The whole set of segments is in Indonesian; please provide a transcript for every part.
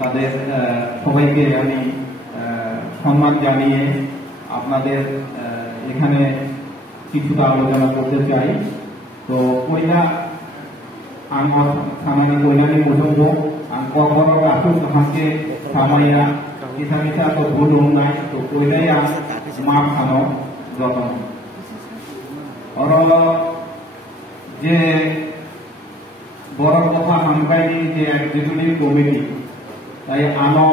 তাদের সবাইকে আমি সম্মান জানিয়ে আপনাদের এখানে কিছুটা আলোচনা করতে চাই। তো কইনা আমার সামানি কইনানি মুসম্ব কখনো আসুক হাঁকে সামাইয়া কিসা কিসা তো ভুল নাই তো কইলাই মা খানো যতন অর যে বড় কথা হামকাইনি যে এক্সিকিউটিভ কমিটি তাই আনো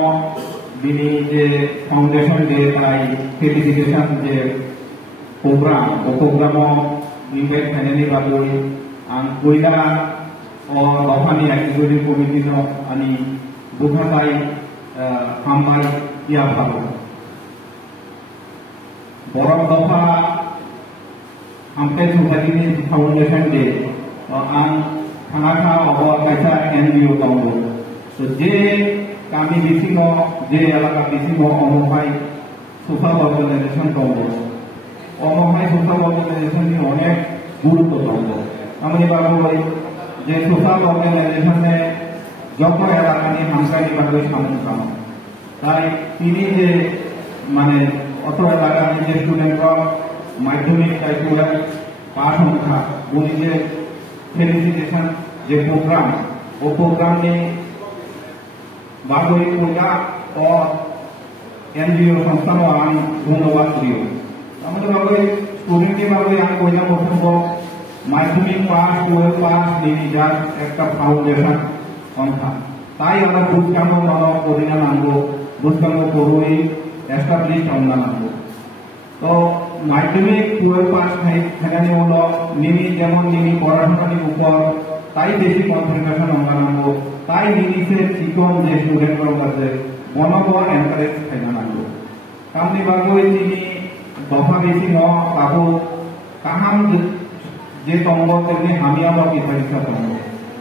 বিনি যে ফাউন্ডেশন ডে তাই সার্টিফিকেশন যে program o programo invite haneni baboi ang koila o bafani executive committee no ani bukhatai hambai ia bhalo borok dafa ampe society foundation day ang thanaka obo kaisa NGO tongo so je kami bisingo je elaka bisingo omohai social organization tongo অমহাই সোশ্যাল অর্গানাইজেশনটি অনেক গুরুত্বপূর্ণ। আমি বাবুই যে সোশ্যাল অর্গানাইজেশনে যখন এলাকা নিয়ে হামকানি বাবু সামনে তাই তিনি যে মানে অত এলাকা নিয়ে যে স্টুডেন্টরা মাধ্যমিক টাইপের পাস সংখ্যা উনি যে ফেলিসিটেশন যে প্রোগ্রাম ও প্রোগ্রাম নিয়ে বাবুই কোটা ও এনজিও সংস্থানও আমি ধন্যবাদ করি। আমাদের বাবু স্টুডেন্ট কে বাবু আমি কইলাম প্রথম মাধ্যমিক পাস 12 পাস নিয়ে যার একটা ফাউন্ডেশন সংস্থা তাই আমরা বুঝকাঙ্গ মন করিনা নাঙ্গো বুঝকাঙ্গ করুই এস্টাবলিশ আমরা নাঙ্গো তো মাধ্যমিক 12 পাস এখানে হলো নিনি যেমন নিনি পড়াশোনার উপর তাই বেশি কনসেন্ট্রেশন আমরা নাঙ্গো তাই নিনিসে চিকন যে স্টুডেন্টরা আছে মনব এনকারেজ খাইনা নাঙ্গো কামনি বাবু তিনি দফা বেশি ন কাকু কাহাম যে তঙ্গ তেমনি হামিয়ামও কিসা তঙ্গ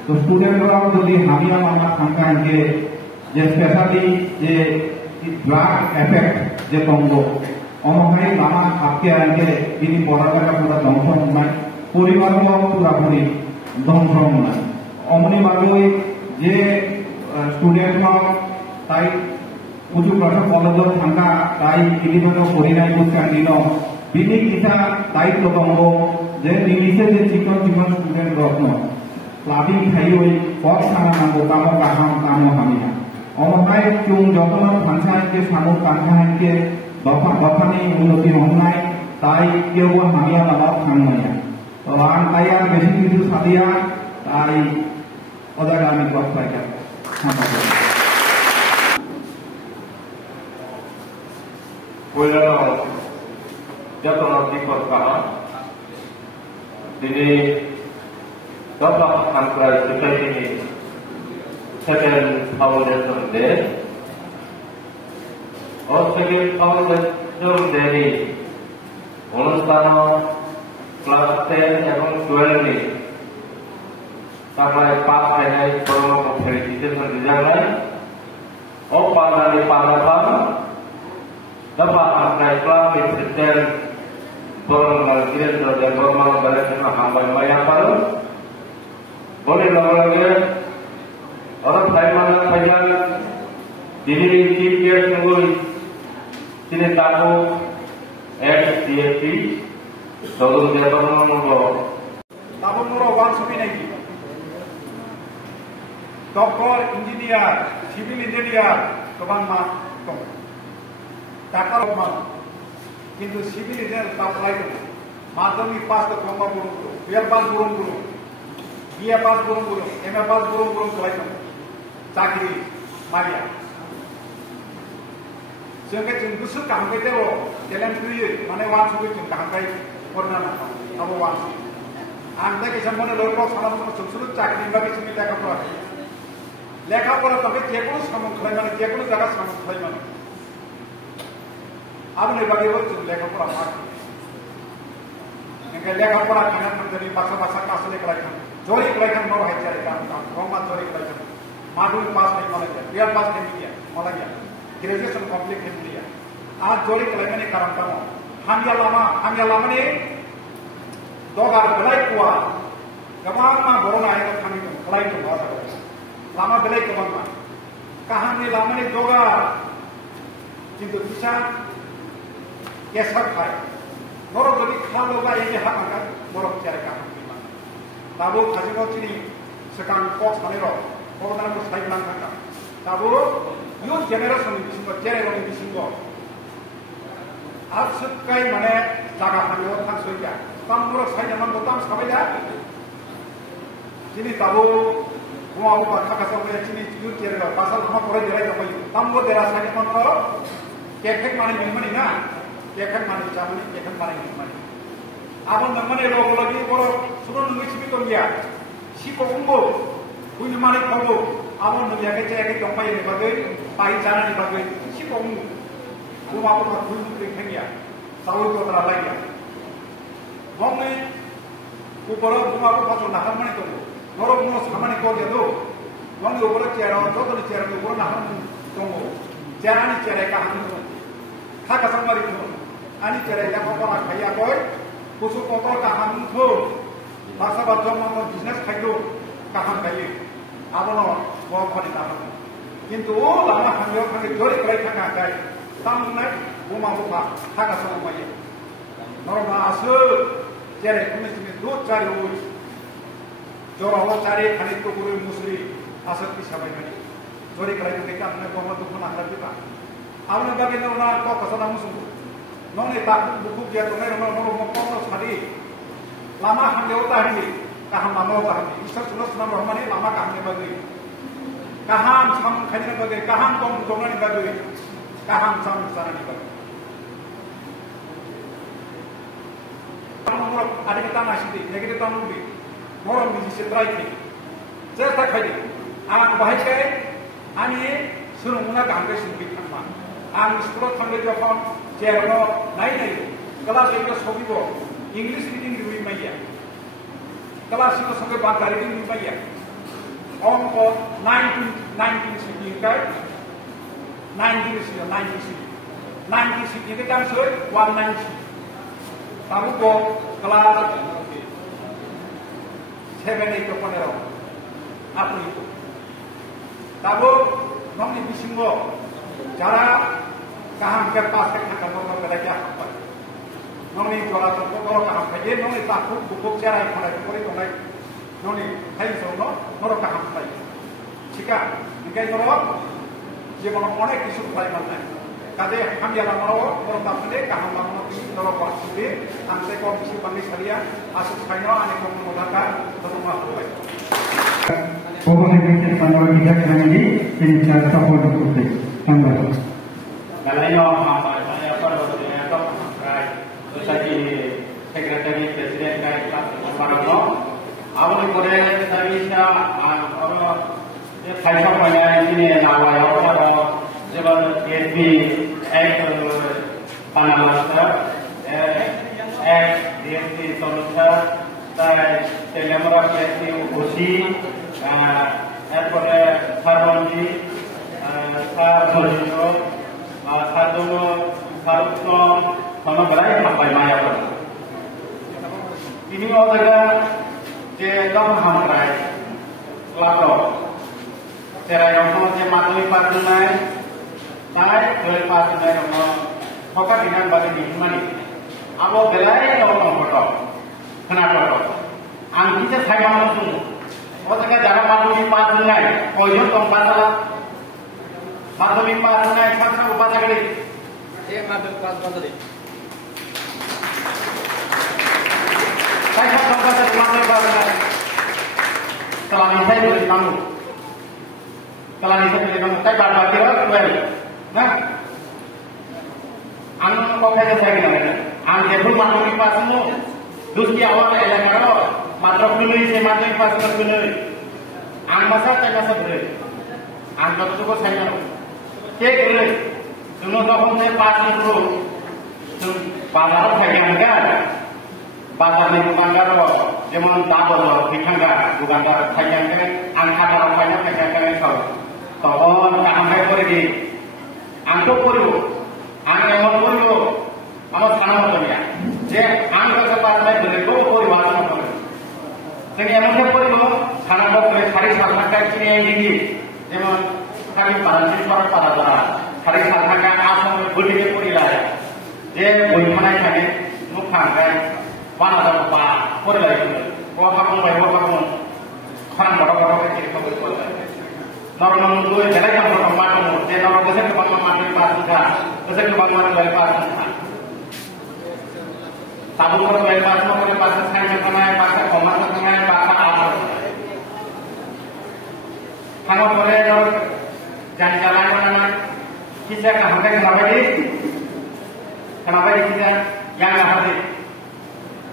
তো স্টুডেন্টরাও যদি হামিয়াম আমার সংখ্যাকে যে স্পেশালি যে ড্রাগ এফেক্ট যে তঙ্গ অনহাই লামা আপকে আনকে তিনি পড়ালেখা পুরা ধ্বংস নাই পরিবারও পুরাপুরি ধ্বংস নাই অমনি বাবুই যে স্টুডেন্টরা তাই উঁচু ক্লাসে কলেজত থাকা তাই ইলিভেনও পড়ি নাই বুঝকান দিন বিনি কিসা দায়িত্ব তঙ্গ যে নিমিষে যে চিকন চিকন স্টুডেন্ট রত্ন ক্লাবিং খাই ওই পথ সানা নাঙ্গো কামো কাহাম কামো হামিয়া অমহাই চুং যতন ফানসাইকে সামুক কানসাইকে দফা দফানি উন্নতি হন্নাই তাই কেউ হামিয়া লাভ থাংমাইয়া তো আন তাই আর বেশি কিছু সাদিয়া তাই অজাগা আমি পথ পাইকা Kuila jatuh nanti kota ini dapat angkat seperti ini second foundation day second foundation day ini অনুষ্ঠান ক্লাস 10 এবং 12 নি sampai pas ini perlu verifikasi dijalankan pada di pangkalan dapat angkat kelas Kristen bermalikian dan bermal balasan hambai maya paru boleh lagi orang Taiwan saja diri kita tunggu sini tahu XDFT sebelum dia bermula tahun mula wan supi lagi doktor engineer civil engineer kawan mah টাকার অভাব কিন্তু civil engineer apply করুন মাধ্যমিক পাস তো কম পূরণ করুন BA pass পূরণ করুন বিএ পাস পূরণ করুন এমএ পাস পূরণ করুন সবাই চাকরি মারিয়া जोंके जों गुसु कामबाय देव टेलेन्ट होयो माने वान सुबि जों कामबाय करना ना अब वान आं दा किसान मने लय क साना सुसुरु चाकरि बाबि जोंनि लेखा पढ़ा तबे जेकुनु सामन खालाय माने जेकुनु जागा सामन खालाय माने आपने बागे वो लेखा पढ़ा मार इनके लेखा पढ़ा खाना मंजरी बासा बासा कासले कलाइखान जोरी कलाइखान नो है चारे काम रोमा जोरी कलाइखान माडुल पास नहीं माला गया रियल पास नहीं किया माला गया ग्रेजुएशन कंप्लीट नहीं किया आज जोरी कलाइखान एक कारण कामो हम या लामा ने दोगार कलाई कुआ गमांग मा बोरोना है तो खानी कलाई तो बहुत लामा बेलाई कमांग मा kaham ni lama ni joga, কিন্তু bisa kesak khai, norok jadi kalau gak ini hak angkat norok cari kaham ni mana, tabu kasih kau cini sekarang kok sanero, kau dalam bersaing langkah, tabu youth generation ni bisinggo, cari orang bisinggo, absurd kai mana jaga hamil tak suja, tam norok saya zaman betam sampai dah, cini tabu Gua apa kakak sampai sini jujur cerita pasal sama pura jerai apa itu. Tamu daerah sana pun kalau kekek mana mana na, kekek mana zaman ini kekek mana mana. Abang mana lo lagi kalau suruh nunggu siapa tu dia, siapa umbo, punya mana kamu, abang nunggu yang kecil kecil apa yang dibagai, pai cara dibagai, siapa umbo, gua apa tu punya kekek dia, tahu itu terlalu lagi. Mungkin gua apa pasal nak mana tu. Norok mau sama ni kau dia tu, orang di upar cerita, jodoh di cerita upar nak tunggu, cerita ni cerita kaham tu, hak asal mari tu, ani cerita yang kau nak kaya kau, khusus kau kaham tu, masa baca mau bisnes kaya tu, kaham kaya, apa no, kau kau di kaham, কিন্তু lama kami jori kerai kena kaya, tamu naik, rumah buka, hak asal mari, norok asal cerita kami dua cari uji. Jorong cari kali itu guru musri asal bisa baik ni. Jori kalau itu kita nak buat tu pun akan kita. Awalnya bagaimana orang kau kesana musuh. Noni tak buku dia tu ni orang mau sekali. Lama kami utah ini, kaham lama utah ini. Isar sudah senang rahman ini lama kaham bagi. Kaham sama kajian bagi, kaham kau bukan ni bagi. Kaham sama sana ni bagi. Kamu ada kita nasi di, jadi kita tahu di. Orang mesti setrai ni. Saya tak kaya. Anak bahaya kaya. Ani suruh mula gambar sendiri kan. Anak sekolah sampai jauh. Jauh naik. Kelas itu sekolah itu English reading di mana? Kelas itu sampai bahasa reading di mana? Orang ko 19 sini kan? 19 sini kan suruh 190. Tahu ko kelas 7, 8, 9 apa itu? Tahu, nongni bisinggo, cara kaham kertas kertas kalau kerja apa? Nongni jualan toko kalau kaham kerja, nongni takut buku cara yang mana itu itu naik, nongni hai sono, norok kaham kerja. Jika jika norok, jika orang orang kisah kerja mana? Kadang kami yang norok, norok tak boleh kaham norok ini norok waktu ante komisi bangsa sekalian, asal sekalian ane menggunakan rumah rumah. Pokoknya pandangan kita kali ini cara support untuk tambah. Kalau yang saya perlu dia tu, terus lagi sekretari presiden kait dengan awal Korea servisnya orang dia kaya banyak ini awal orang sebab DSP Panama DSP Solution dan Telemora DSP Usi এরপরে সারবন্দি সারজলিও সারজন্য সারুত্তম সমগ্রাই হামপাই মায়াবন ini orang je dong hamrai lato cerai orang je matui patunai tai boleh patunai orang hoka dengan bagi di mani abo belai orang foto kenapa angki je saya langsung orang jaga matui patunai koyon tong patala matui patunai saksa upata kali dia matui patunai saya contoh dari mana barusan setelah ini saya beli kamu saya baru kira kembali nah anu kau saya gimana anu jebul masuk di pasmu terus dia awal ada karo matrok dulu saya masuk di pas dulu anu masa saya masa beli anu cukup saya cek dulu semua kau saya pas dulu pasar saya enggak pasar ni bukan karo, jemuan tabor, dikangga, bukan karo. Saya yang angkat orang banyak saya yang kau. Tahun kaham pergi, angkut pergi, angkat pergi, amat sana macamnya. Jadi angkat sepatutnya dari dua pergi macam apa? Jadi yang macam pergi, sana pergi cari sama kaki ini yang tinggi, jemuan kaki di Paransi suara pada darah. Hari salahkan asam berdiri purilah. Dia boleh mana kami mukhakan wana dapat apa purilah itu. Wah kamu kan baru kiri kau normal dulu jalan yang berkembang kamu. Dia normal besar kebanggaan mati pasca, besar kebanggaan dari pasca. Tabu dari pasca dari pasca sekarang kemana pasca komat sekarang pasca apa? Kamu boleh jalan-jalan mana? Kisah kenapa di kisah yang apa?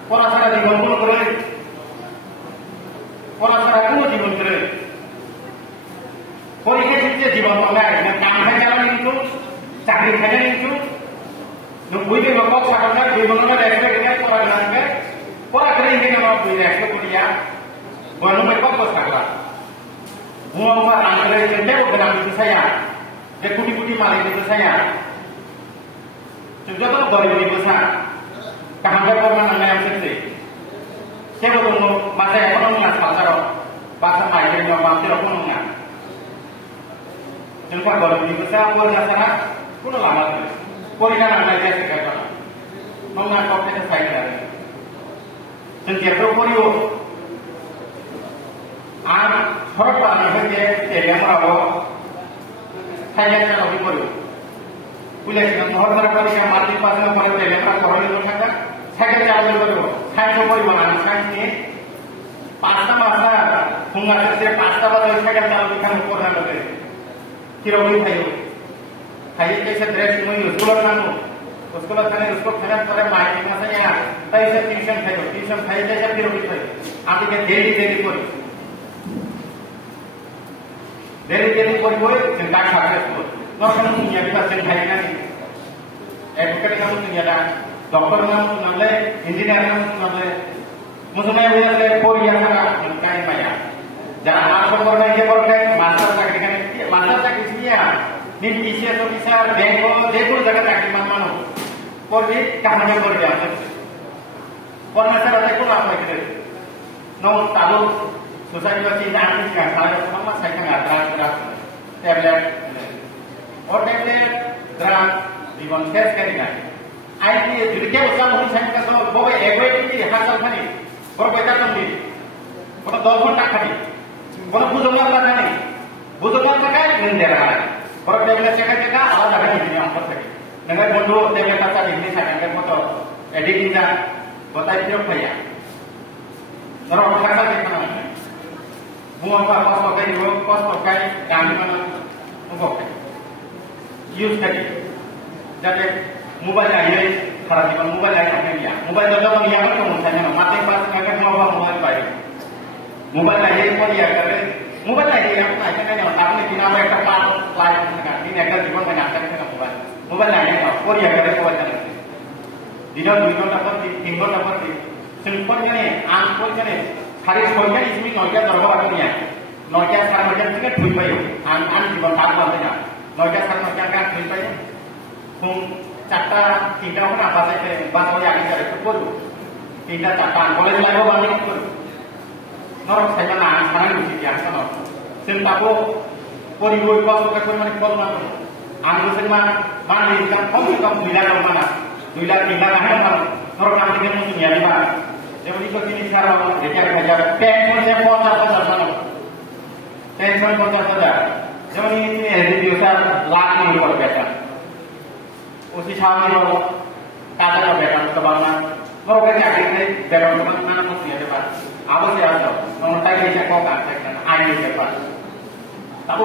Pola cara dibangun terus. Pola cara kamu dibangun terus. Pola kita dibangun terus. Yang kamu jalan itu, cakri jalan itu, nunggu di bawah sahaja dibangun dari kita pola jalan pola kering ini mau beli itu kuliah, baru mereka bos sahaja. Muhammad Anggrek sendiri bukan itu saya, dia kudi malah itu saya. Juga tu dari besar, kahangga pernah yang sendiri. Saya betul masa ekonomi pasar, pasar air yang masih ekonomi. Jumpa dari besar, pun dasar, pun lama. Pun yang ada dia sekarang, mengaku kita saya. Setiap periode, hormat orang yang dia mahu, saya jangan lebih periode. Pulang dengan hormat orang yang mati pasang pada dia mereka orang itu saja. Saya jangan lebih periode. Saya coba ibarat saya ini, pasta masa, bunga setiap pasta pada saya jangan lebih kan ukuran lebih. Kira lebih tahu. Saya कैसे dress में school खानु उसको खाना pada mike masanya tadi saya tuition saya saya biru itu आगे के डेली कोई चिंता खाते हो नॉर्मल दुनिया की बात चिंता है नहीं एडवोकेट का मुझे नहीं आता डॉक्टर का मुझे नहीं ले इंजीनियर का मुझे नहीं ले मुझे नहीं ले कोई यहाँ का चिंता नहीं पाया जहाँ आपको बोलने के मास्टर तक इसलिए नी पीछे तो पीछे देखो जगह ताकि मानो और ये कहानी कर जाते और मैं सर देखो आप इधर नो तालु सोसाइटी में चीज़ आती है सारे समझ सकते हैं ड्रग टैबलेट और टैबलेट ड्रग जीवन टेस्ट करेंगे आई की जिसके उसका मुझे सकते हैं तो वो एग्रीमेंट की हासिल करें और पैसा कम दी और 2 घंटा करें और बुजुर्ग का नहीं बुजुर्ग का क्या नहीं दे रहा है और टेबलेट चेक आवाज आ रही है हम पर नगर बंधु टेबलेट का दिखने से नगर को तो एडिटिंग का बताइए क्यों भैया नरो खाता देखना है मुंह पर पास तो कहीं गाड़ी में उनको यूज करिए जब मोबाइल आइए खराब जीवन मोबाइल आइए नहीं लिया मोबाइल जब हम यहाँ पर तो मुझे माते पास नगर में मोबाइल पाए मोबाइल आइए पर यह करें मोबाइल आइए अपना क्या आपने बिना में एक पास live ini agar juga mengajar dengan mobile lainnya apa? Oh ya kalau coba jalan. Di dalam video dapat di sempurna ni, angkut ni, hari semuanya ismi Nokia terbawa dunia. Nokia sekarang macam ni kan duit bayu, juga tak boleh. Nokia sekarang macam kan duit bayu. Cakta tinggal mana bahasa itu bahasa yang kita ikut. Tinggal cakta boleh lalu balik ikut. Norok saya mana sekarang mesti biasa norok. Sentapu Pori-pori pasok ke mana kita mana? Anggur semua mana ikan kamu bilang mana? Bilang mana? Orang nanti dia mesti nyari mana? Jadi itu ini sekarang dia kerja pensiun saya pasar sana. Pensiun pasar saja. Jadi ini di biasa laki ini berbeda. Usi sama itu kata berbeda kebangan. Orang kerja ini berbeda mana mesti ada pak. Apa sih ada? Orang tadi saya kau katakan air cepat. Tapi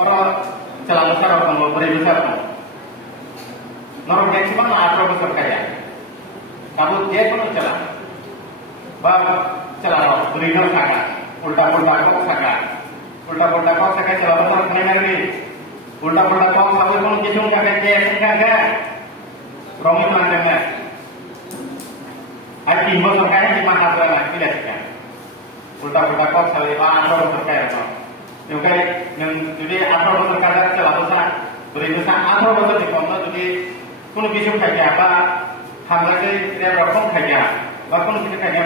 orang celah besar orang mau beri besar orang yang cuma atau besar kaya. Tapi dia pun celah, bah celah beri nol sangat, ulta kau sangat celah besar kena lagi, ulta kau sampai pun kisung kakek dia, romi mana ni? Ada timbul terkaya di mana ada tidak sih? Ulta kau sampai atau besar kaya. Juga jadi atau berkata celah besar beri besar atau besar di kontor jadi kuno kisah kerja apa hamil dia berapa kerja bahkan kita kerja